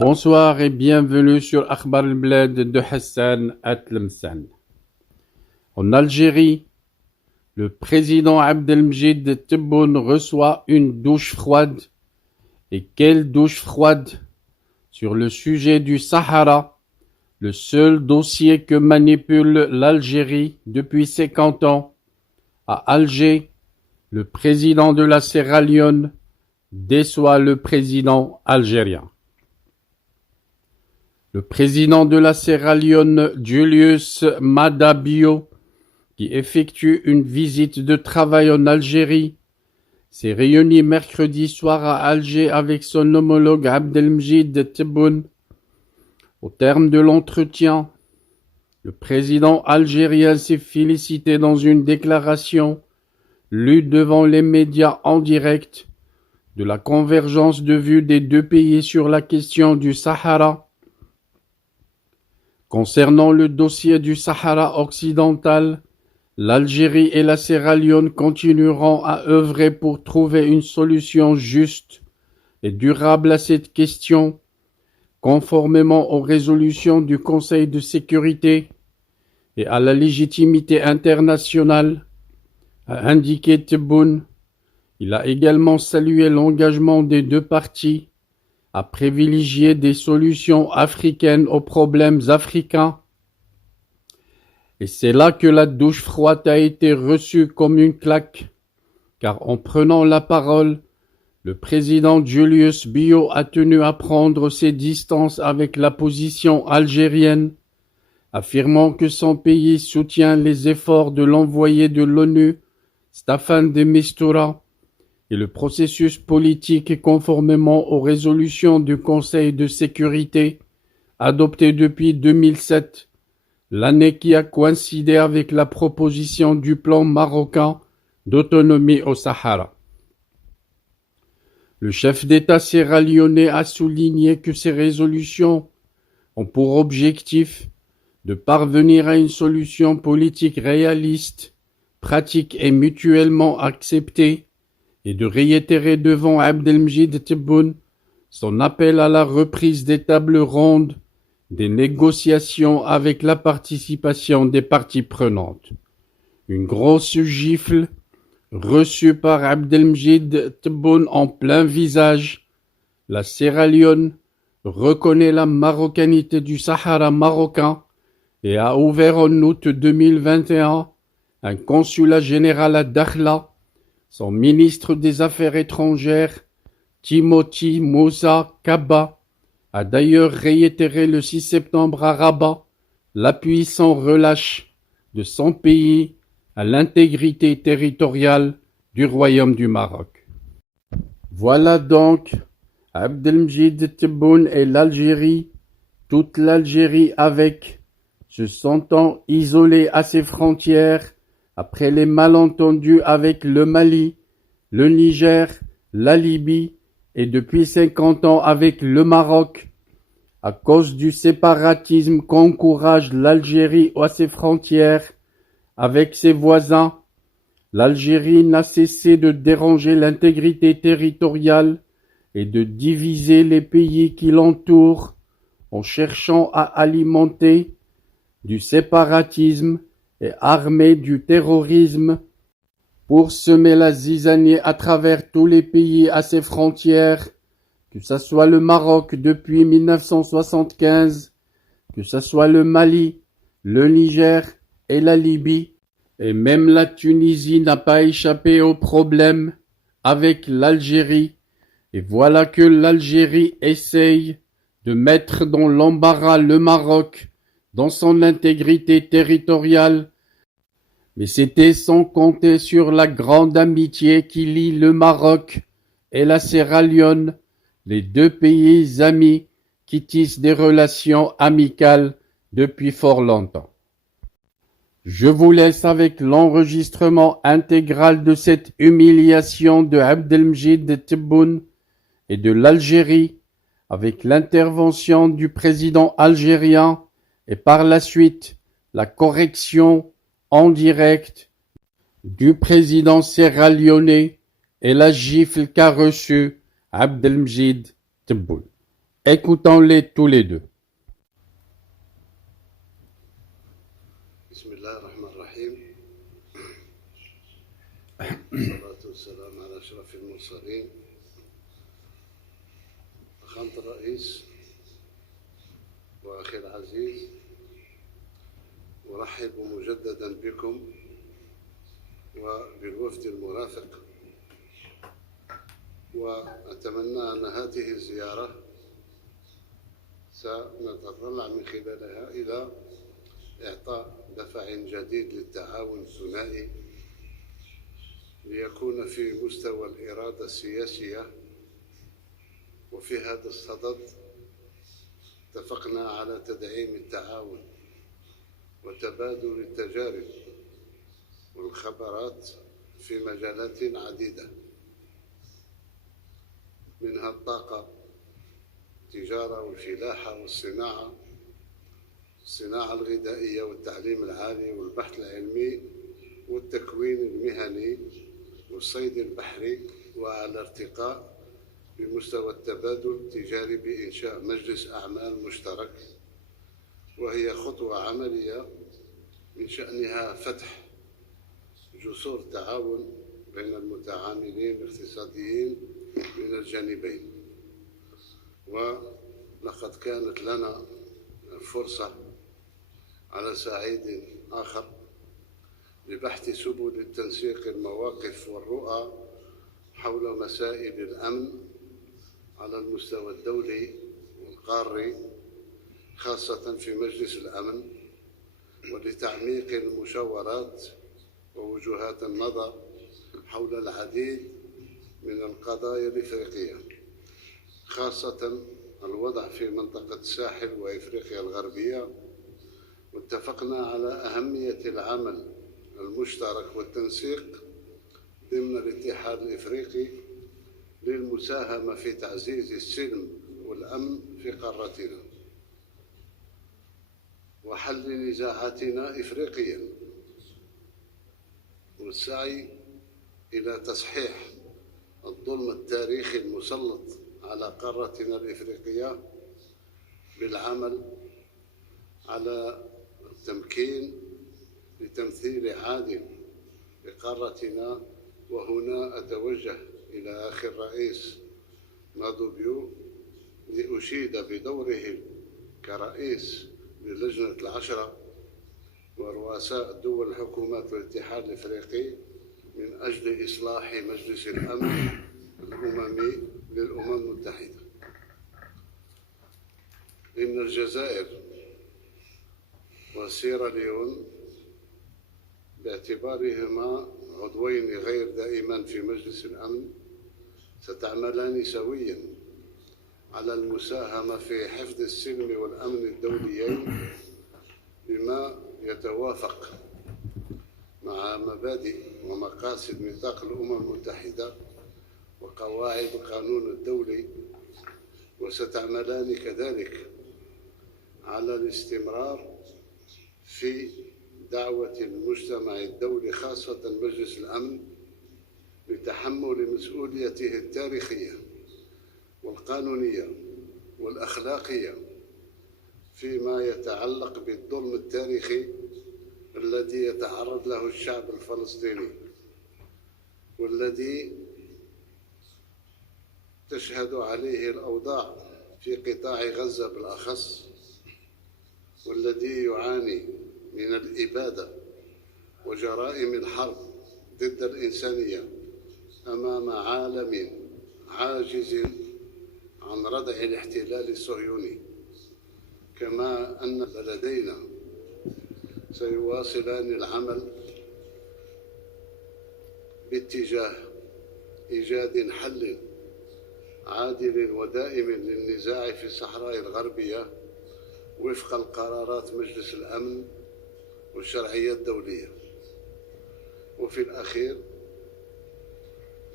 Bonsoir et bienvenue sur Akhbar al-Bled de Hassan Atlemsan. En Algérie, le président Abdelmjid Tebboune reçoit une douche froide. Et quelle douche froide! Sur le sujet du Sahara, le seul dossier que manipule l'Algérie depuis 50 ans. À Alger, le président de la Sierra Leone déçoit le président algérien. Le président de la Sierra Leone, Julius Maada Bio, qui effectue une visite de travail en Algérie, s'est réuni mercredi soir à Alger avec son homologue Abdelmjid Tebboune. Au terme de l'entretien, le président algérien s'est félicité dans une déclaration lue devant les médias en direct de la convergence de vues des deux pays sur la question du Sahara. Concernant le dossier du Sahara occidental, l'Algérie et la Sierra Leone continueront à œuvrer pour trouver une solution juste et durable à cette question, conformément aux résolutions du Conseil de sécurité et à la légitimité internationale, a indiqué Tebboune. Il a également salué l'engagement des deux parties à privilégier des solutions africaines aux problèmes africains. Et c'est là que la douche froide a été reçue comme une claque, car en prenant la parole, le président Julius Bio a tenu à prendre ses distances avec la position algérienne, affirmant que son pays soutient les efforts de l'envoyé de l'ONU, Staffan de Mistura, et le processus politique conformément aux résolutions du Conseil de sécurité adoptées depuis 2007, l'année qui a coïncidé avec la proposition du plan marocain d'autonomie au Sahara. Le chef d'État sierra-léonais a souligné que ces résolutions ont pour objectif de parvenir à une solution politique réaliste, pratique et mutuellement acceptée, et de réitérer devant Abdelmjid Tebboune son appel à la reprise des tables rondes des négociations avec la participation des parties prenantes. Une grosse gifle reçue par Abdelmjid Tebboune en plein visage. La Sierra Leone reconnaît la marocanité du Sahara marocain et a ouvert en août 2021 un consulat général à Dakhla. Son ministre des Affaires étrangères, Timothy Moussa Kaba, a d'ailleurs réitéré le 6 septembre à Rabat l'appui sans relâche de son pays à l'intégrité territoriale du Royaume du Maroc. Voilà donc Abdelmjid Tebboune et l'Algérie, toute l'Algérie avec, se sentant isolée à ses frontières, après les malentendus avec le Mali, le Niger, la Libye et depuis 50 ans avec le Maroc, à cause du séparatisme qu'encourage l'Algérie à ses frontières avec ses voisins, l'Algérie n'a cessé de déranger l'intégrité territoriale et de diviser les pays qui l'entourent en cherchant à alimenter du séparatisme et armé du terrorisme pour semer la zizanie à travers tous les pays à ses frontières, que ce soit le Maroc depuis 1975, que ce soit le Mali, le Niger et la Libye, et même la Tunisie n'a pas échappé au problème avec l'Algérie, et voilà que l'Algérie essaye de mettre dans l'embarras le Maroc dans son intégrité territoriale, mais c'était sans compter sur la grande amitié qui lie le Maroc et la Sierra Leone, les deux pays amis qui tissent des relations amicales depuis fort longtemps. Je vous laisse avec l'enregistrement intégral de cette humiliation de Abdelmjid Tebboune et de l'Algérie, avec l'intervention du président algérien et par la suite la correction en direct du président sierra-léonais et la gifle qu'a reçue Abdelmjid Tebboune. Écoutons-les tous les deux. بسم الله الرحمن الرحيم. والصلاة والسلام على أشرف المرسلين. فخامة الرئيس وأخي العزيز، أرحب مجددا بكم وبالوفد المرافق، وأتمنى أن هذه الزيارة سنتطلع من خلالها إلى إعطاء دفع جديد للتعاون الثنائي ليكون في مستوى الإرادة السياسية. وفي هذا الصدد اتفقنا على تدعيم التعاون وتبادل التجارب والخبرات في مجالات عديدة، منها الطاقة، التجارة والفلاحة والصناعة، الصناعة الغذائية والتعليم العالي والبحث العلمي والتكوين المهني والصيد البحري، وعلى ارتقاء بمستوى التبادل التجاري بإنشاء مجلس أعمال مشترك، وهي خطوة عملية من شأنها فتح جسور تعاون بين المتعاملين الاقتصاديين من الجانبين. ولقد كانت لنا فرصة على صعيد آخر لبحث سبل التنسيق المواقف والرؤى حول مسائل الأمن على المستوى الدولي والقاري، خاصة في مجلس الأمن، ولتعميق المشاورات ووجهات النظر حول العديد من القضايا الإفريقية، خاصة الوضع في منطقة الساحل وإفريقيا الغربية. واتفقنا على أهمية العمل المشترك والتنسيق ضمن الاتحاد الإفريقي للمساهمة في تعزيز السلم والأمن في قارتنا وحل نزاعاتنا إفريقيا، والسعي إلى تصحيح الظلم التاريخي المسلط على قارتنا الإفريقية بالعمل على التمكين لتمثيل عادل لقارتنا. وهنا أتوجه إلى أخي الرئيس مادوبيو لأشيد بدوره كرئيس للجنة العشرة ورؤساء دول الحكومات والاتحاد الإفريقي من أجل إصلاح مجلس الأمن الأممي للأمم المتحدة. إن الجزائر وسيراليون باعتبارهما عضوين غير دائما في مجلس الأمن ستعملان سويا على المساهمة في حفظ السلم والأمن الدوليين بما يتوافق مع مبادئ ومقاصد ميثاق الأمم المتحدة وقواعد القانون الدولي. وستعملان كذلك على الاستمرار في دعوة المجتمع الدولي خاصة مجلس الأمن لتحمل مسؤوليته التاريخية والقانونية والأخلاقية فيما يتعلق بالظلم التاريخي الذي يتعرض له الشعب الفلسطيني، والذي تشهد عليه الأوضاع في قطاع غزة بالأخص، والذي يعاني من الإبادة وجرائم الحرب ضد الإنسانية أمام عالم عاجز عن ردع الاحتلال الصهيوني. كما أن بلدينا سيواصلان العمل باتجاه إيجاد حل عادل ودائم للنزاع في الصحراء الغربية وفق القرارات مجلس الأمن والشرعية الدولية. وفي الأخير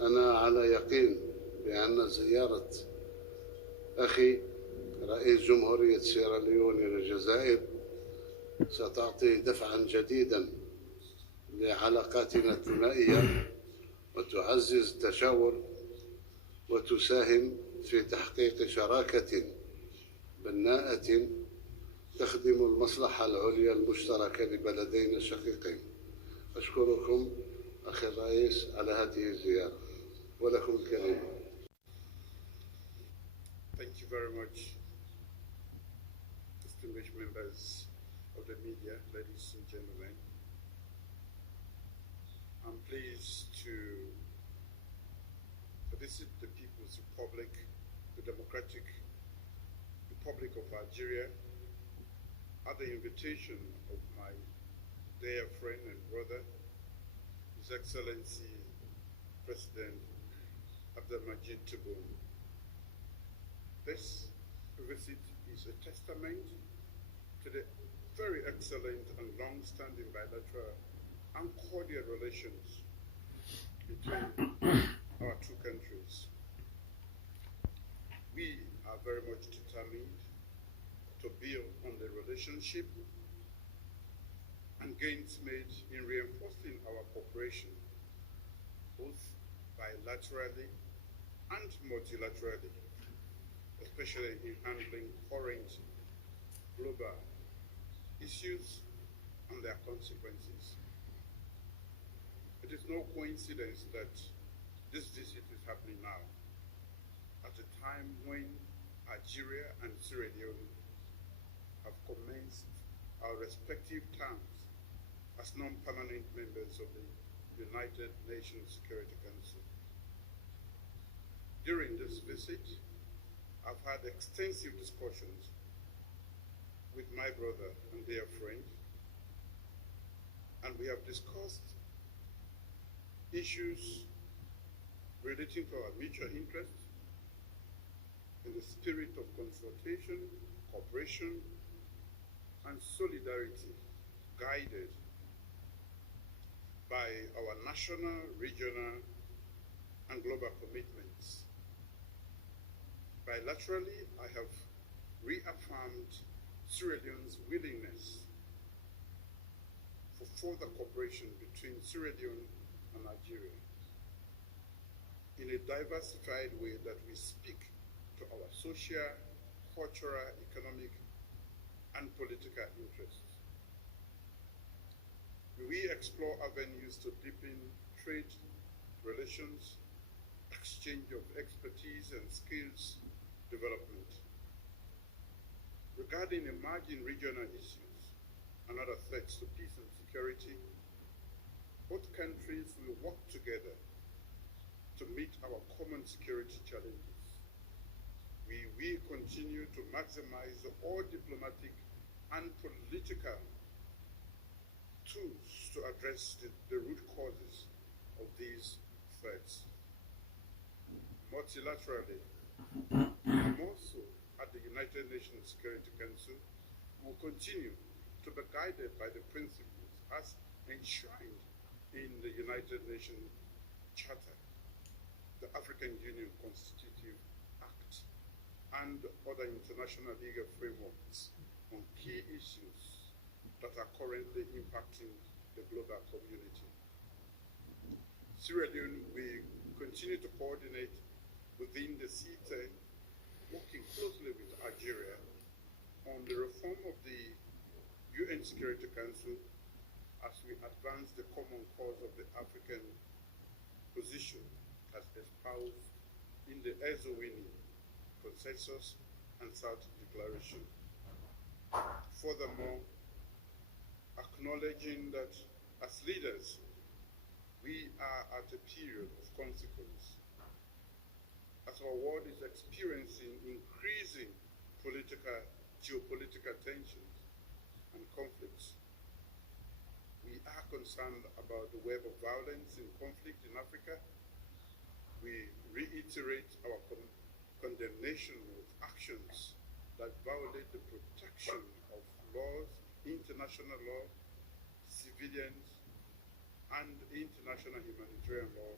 أنا على يقين بأن زيارة أخي رئيس جمهورية سيراليون للجزائر ستعطي دفعا جديدا لعلاقاتنا الثنائية وتعزز التشاور وتساهم في تحقيق شراكة بناءة تخدم المصلحة العليا المشتركة لبلدين شقيقين. أشكركم أخي الرئيس على هذه الزيارة ولكم الكلمة. Thank you very much, distinguished members of the media, ladies and gentlemen. I'm pleased to visit the People's Republic, the Democratic Republic of Algeria, at the invitation of my dear friend and brother, His Excellency President Abdelmadjid Tebboune. This visit is a testament to the very excellent and long-standing bilateral and cordial relations between our two countries. We are very much determined to build on the relationship and gains made in reinforcing our cooperation, both bilaterally and multilaterally, especially in handling current global issues and their consequences. It is no coincidence that this visit is happening now, at a time when Algeria and Sierra Leone have commenced our respective terms as non-permanent members of the United Nations Security Council. During this visit, I've had extensive discussions with my brother and dear friend, and we have discussed issues relating to our mutual interests in the spirit of consultation, cooperation, and solidarity, guided by our national, regional, and global commitments. Bilaterally, I have reaffirmed Sierra Leone's willingness for further cooperation between Sierra Leone and Algeria in a diversified way that we speak to our social, cultural, economic, and political interests. We explore avenues to deepen trade relations, exchange of expertise and skills development. Regarding emerging regional issues and other threats to peace and security, both countries will work together to meet our common security challenges. We will continue to maximize all diplomatic and political tools to address the root causes of these threats. Multilaterally, and also at the United Nations Security Council, will continue to be guided by the principles as enshrined in the United Nations Charter, the African Union Constitutive Act, and other international legal frameworks on key issues that are currently impacting the global community. Sierra Leone will continue to coordinate within the CETA, working closely with Algeria on the reform of the UN Security Council as we advance the common cause of the African position as espoused in the Ezowini Consensus and South Declaration. Furthermore, acknowledging that as leaders, we are at a period of consequence, as our world is experiencing increasing geopolitical tensions and conflicts. We are concerned about the web of violence and conflict in Africa. We reiterate our condemnation of actions that violate the protection of laws, international law, civilians, and international humanitarian law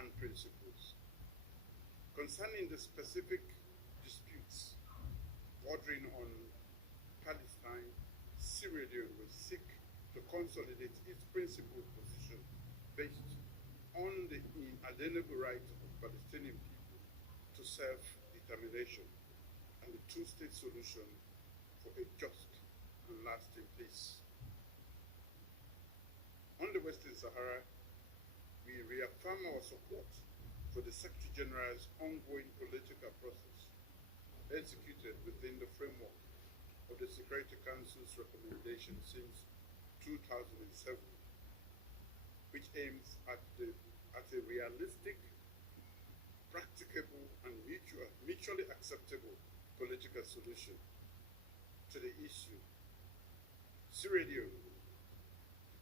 and principles. Concerning the specific disputes bordering on Palestine, Sierra Leone will seek to consolidate its principled position based on the inalienable right of Palestinian people to self-determination a two-state solution for a just and lasting peace. On the Western Sahara, we reaffirm our support for the Secretary General's ongoing political process executed within the framework of the Security Council's recommendation since 2007, which aims at a realistic, practicable, and mutually acceptable political solution to the issue. CRadio,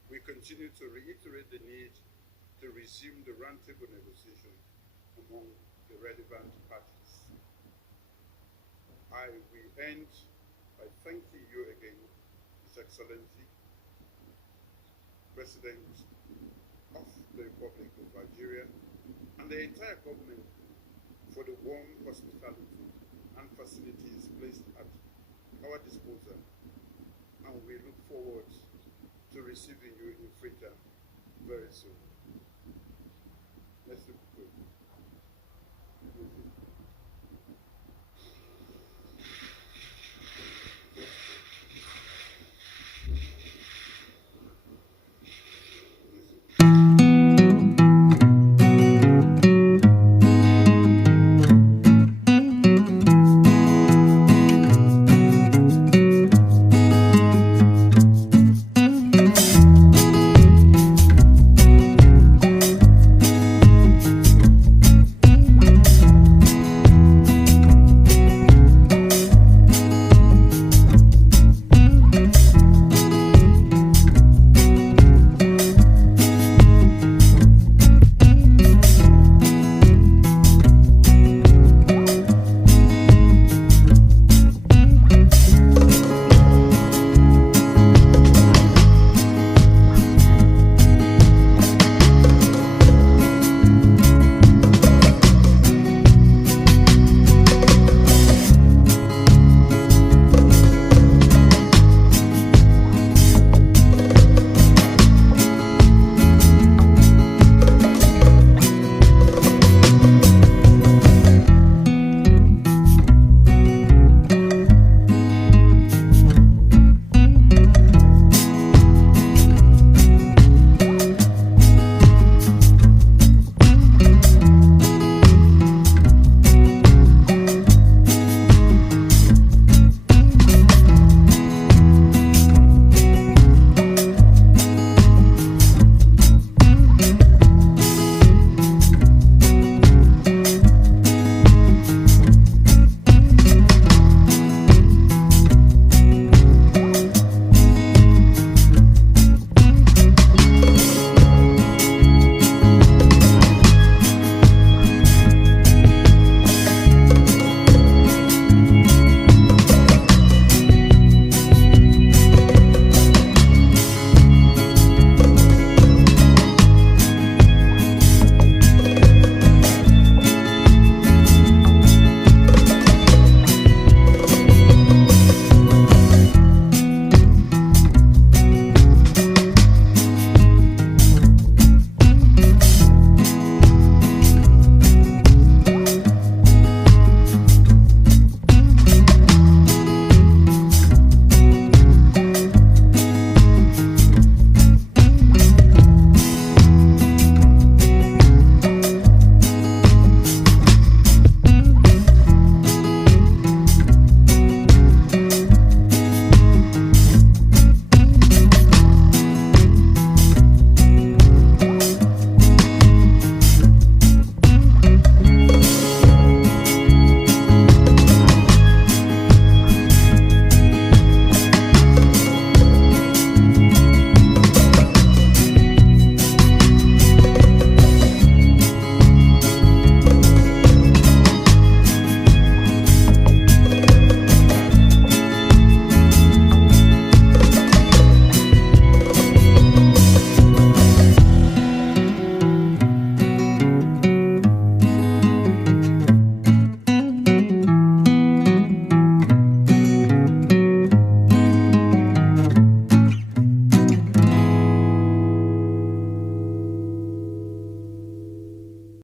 we continue to reiterate the need to resume the roundtable negotiation among the relevant parties. I will end by thanking you again, His Excellency, President of the Republic of Algeria, and the entire government for the warm hospitality and facilities placed at our disposal, and we look forward to receiving you in Freetown very soon. Merci beaucoup.